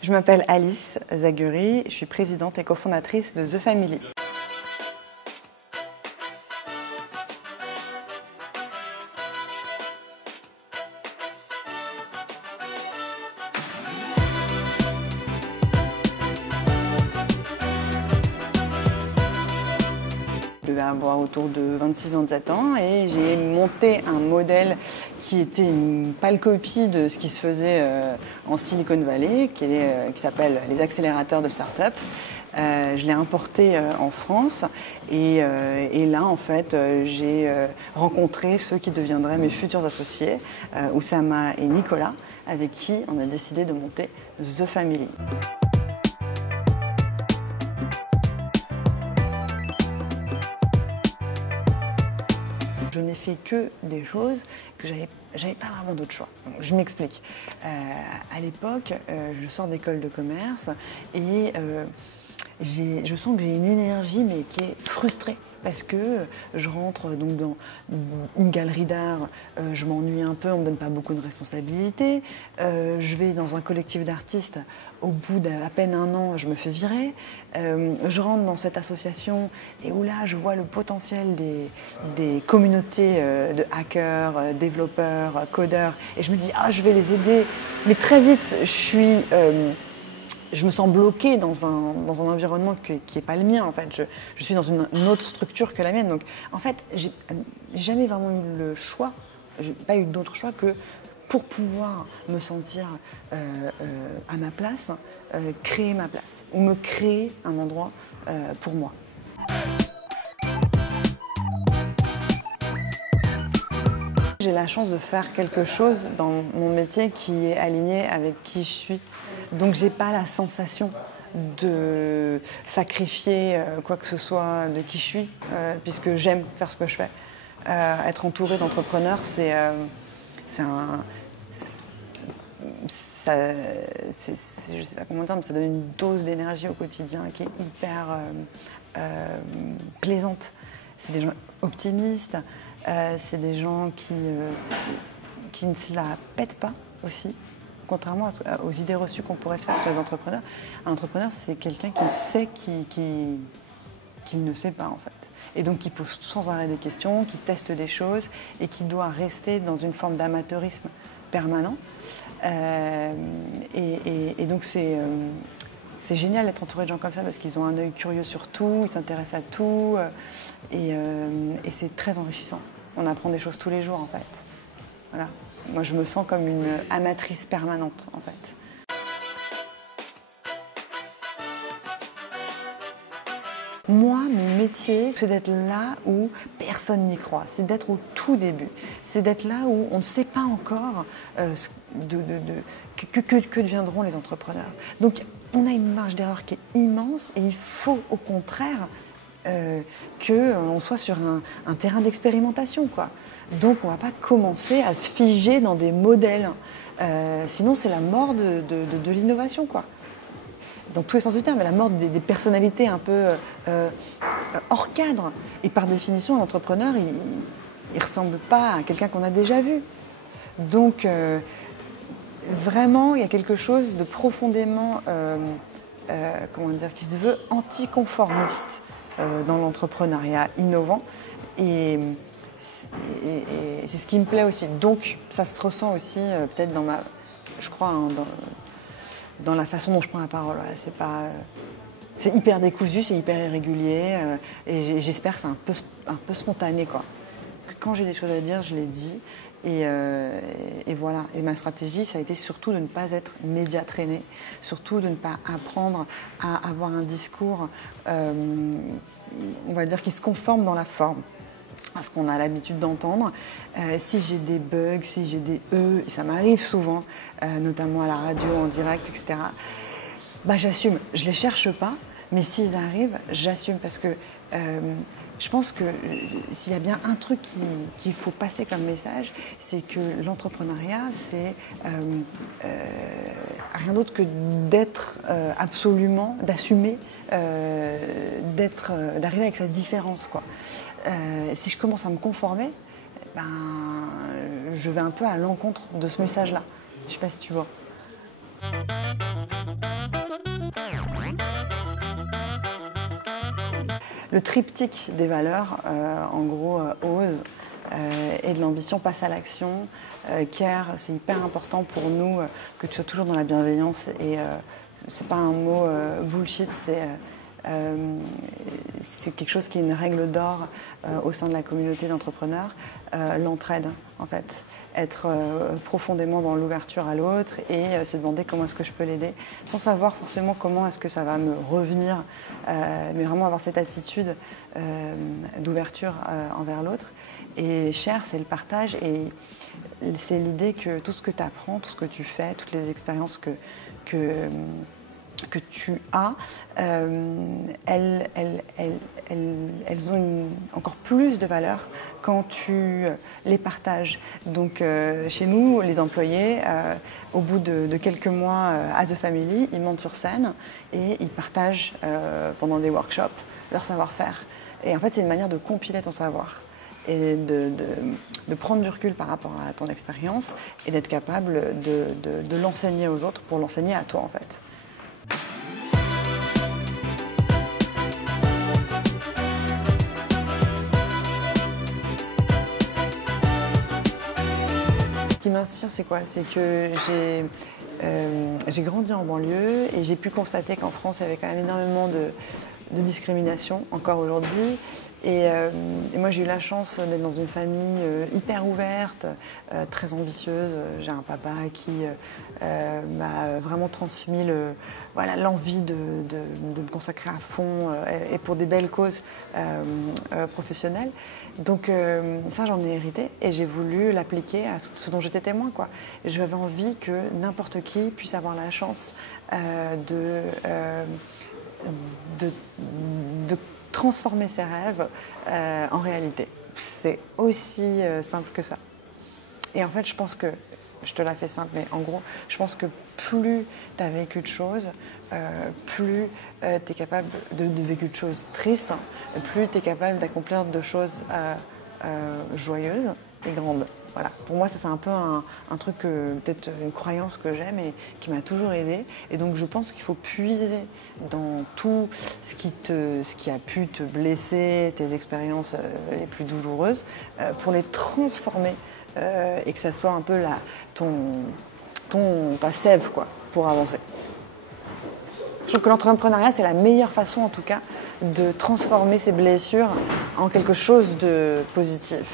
Je m'appelle Alice Zaguri, je suis présidente et cofondatrice de The Family. Je devais avoir autour de 26 ans et j'ai monté un modèle qui était une pâle copie de ce qui se faisait en Silicon Valley, qui s'appelle les accélérateurs de start-up. Je l'ai importé en France et là, en fait, j'ai rencontré ceux qui deviendraient mes futurs associés, Oussama et Nicolas, avec qui on a décidé de monter The Family. Je n'ai fait que des choses que j'avais pas vraiment d'autre choix. Donc, je m'explique. À l'époque, je sors d'école de commerce et je sens que j'ai une énergie mais qui est frustrée. Parce que je rentre donc dans une galerie d'art, je m'ennuie un peu, on ne me donne pas beaucoup de responsabilités. Je vais dans un collectif d'artistes, au bout d'à peine un an, je me fais virer. Je rentre dans cette association et où là, je vois le potentiel des communautés de hackers, développeurs, codeurs. Et je me dis, ah, je vais les aider. Mais très vite, je me sens bloquée dans un environnement qui n'est pas le mien, en fait. Je suis dans une autre structure que la mienne. Donc, en fait, j'ai jamais vraiment eu le choix, j'ai pas eu d'autre choix que pour pouvoir me sentir à ma place, créer ma place, ou me créer un endroit pour moi. J'ai la chance de faire quelque chose dans mon métier qui est aligné avec qui je suis. Donc j'ai pas la sensation de sacrifier quoi que ce soit de qui je suis, puisque j'aime faire ce que je fais. Être entouré d'entrepreneurs, je sais pas comment dire, mais ça donne une dose d'énergie au quotidien qui est hyper plaisante. C'est des gens optimistes. C'est des gens qui ne se la pètent pas aussi, contrairement aux idées reçues qu'on pourrait se faire sur les entrepreneurs. Un entrepreneur, c'est quelqu'un qui sait qu'il ne sait pas, en fait. Et donc qui pose sans arrêt des questions, qui teste des choses et qui doit rester dans une forme d'amateurisme permanent. Et donc c'est génial d'être entouré de gens comme ça parce qu'ils ont un œil curieux sur tout, ils s'intéressent à tout et c'est très enrichissant. On apprend des choses tous les jours, en fait. Voilà. Moi, je me sens comme une amatrice permanente, en fait. Moi, mon métier, c'est d'être là où personne n'y croit. C'est d'être au tout début. C'est d'être là où on ne sait pas encore que deviendront les entrepreneurs. Donc, on a une marge d'erreur qui est immense et il faut, au contraire, qu'on soit sur un terrain d'expérimentation, quoi. Donc, on ne va pas commencer à se figer dans des modèles. Sinon, c'est la mort de l'innovation, quoi. Dans tous les sens du terme, la mort des personnalités un peu hors cadre. Et par définition, l'entrepreneur, il ne ressemble pas à quelqu'un qu'on a déjà vu. Donc, vraiment, il y a quelque chose de profondément, comment dire, qui se veut anticonformiste dans l'entrepreneuriat innovant. Et c'est ce qui me plaît aussi. Donc, ça se ressent aussi peut-être dans je crois, hein, dans la façon dont je prends la parole. Voilà, c'est hyper décousu, c'est hyper irrégulier et j'espère que c'est un peu spontané, quoi. Que quand j'ai des choses à dire, je les dis et voilà. Et ma stratégie, ça a été surtout de ne pas être média traîné, surtout de ne pas apprendre à avoir un discours, on va dire, qui se conforme dans la forme à ce qu'on a l'habitude d'entendre. Si j'ai des bugs, si j'ai des E, et ça m'arrive souvent, notamment à la radio, en direct, etc., bah, j'assume. Je ne les cherche pas, mais s'ils arrivent, j'assume parce que je pense que s'il y a bien un truc qu'il faut passer comme message, c'est que l'entrepreneuriat, c'est rien d'autre que d'être absolument, d'assumer, d'arriver avec sa différence, quoi. Si je commence à me conformer, ben, je vais un peu à l'encontre de ce message-là. Je ne sais pas si tu vois. le triptyque des valeurs, en gros, ose et de l'ambition passe à l'action. Care, c'est hyper important pour nous que tu sois toujours dans la bienveillance et c'est pas un mot bullshit, c'est quelque chose qui est une règle d'or au sein de la communauté d'entrepreneurs, l'entraide en fait. Être profondément dans l'ouverture à l'autre et se demander comment est-ce que je peux l'aider, sans savoir forcément comment est-ce que ça va me revenir, mais vraiment avoir cette attitude d'ouverture envers l'autre. Et Share, c'est le partage et c'est l'idée que tout ce que tu apprends, tout ce que tu fais, toutes les expériences que tu as, elles ont encore plus de valeur quand tu les partages. Donc chez nous, les employés, au bout de quelques mois as a family, ils montent sur scène et ils partagent pendant des workshops leur savoir-faire. Et en fait, c'est une manière de compiler ton savoir et de prendre du recul par rapport à ton expérience et d'être capable de l'enseigner aux autres pour l'enseigner à toi en fait. Ce qui m'inspire, c'est quoi? C'est que j'ai grandi en banlieue et j'ai pu constater qu'en France, il y avait quand même énormément de discrimination, encore aujourd'hui. Et moi, j'ai eu la chance d'être dans une famille hyper ouverte, très ambitieuse. J'ai un papa qui m'a vraiment transmis l'envie de me consacrer à fond et pour des belles causes professionnelles. Donc ça, j'en ai hérité et j'ai voulu l'appliquer à ce dont j'étais témoin, quoi. Et j'avais envie que n'importe qui puisse avoir la chance de transformer ses rêves en réalité. C'est aussi simple que ça. Et en fait, je pense que, je te la fais simple, mais en gros, je pense que plus tu as vécu de choses, plus tu es capable de vécu de choses tristes, plus tu es capable d'accomplir de choses joyeuses et grandes. Voilà. Pour moi, ça c'est un peu un truc, peut-être une croyance que j'aime et qui m'a toujours aidée. Et donc je pense qu'il faut puiser dans tout ce qui a pu te blesser, tes expériences les plus douloureuses, pour les transformer et que ça soit un peu ta sève quoi, pour avancer. Je trouve que l'entrepreneuriat, c'est la meilleure façon en tout cas de transformer ses blessures en quelque chose de positif.